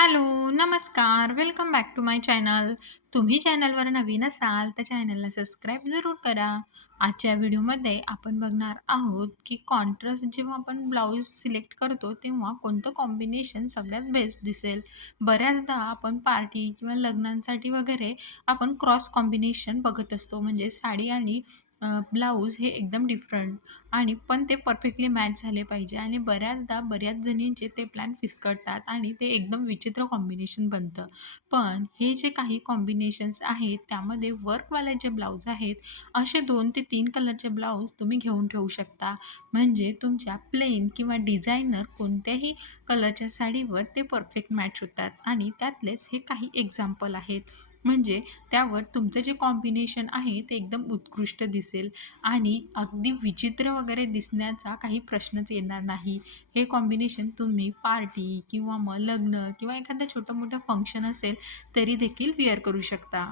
Hello, नमस्कार. Welcome back to my channel. तुम्ही चॅनलवर नवीन असाल तर चॅनलला सबस्क्राईब जरूर करा. आजच्या व्हिडिओमध्ये आपण बघणार आहोत की कॉन्ट्रास्ट जेव्हा आपण ब्लाऊज सिलेक्ट करतो तेव्हा कोणतं कॉम्बिनेशन सगळ्यात बेस्ट दिसेल. बऱ्याचदा आपण पार्टी किंवा लग्नांसाठी वगैरे आपण क्रॉस कॉम्बिनेशन बघत असतो. म्हणजे साडी आणि ब्लाऊज हे एकदम डिफरंट आणि पण ते परफेक्टली मॅच झाले पाहिजे आणि बऱ्याचदा बऱ्याच जणींचे ते प्लॅन फिसकटतात आणि ते एकदम विचित्र कॉम्बिनेशन बनतं. पण हे जे काही कॉम्बिनेशन्स आहेत त्यामध्ये वर्कवाले जे ब्लाऊज आहेत, असे दोन ते तीन कलरचे ब्लाऊज तुम्ही घेऊन ठेवू शकता. म्हणजे तुमच्या प्लेन किंवा डिझायनर कोणत्याही कलरच्या साडीवर ते परफेक्ट मॅच होतात आणि त्यातलेच हे काही एक्झाम्पल आहेत. म्हणजे त्यावर तुमचं जे कॉम्बिनेशन आहे ते एकदम उत्कृष्ट दिसेल आणि अगदी विचित्र वगैरे दिसण्याचा काही प्रश्नच येणार नाही. हे कॉम्बिनेशन तुम्ही पार्टी किंवा मग लग्न किंवा एखादं छोटं-मोठं फंक्शन असेल तरी देखील विअर करू शकता.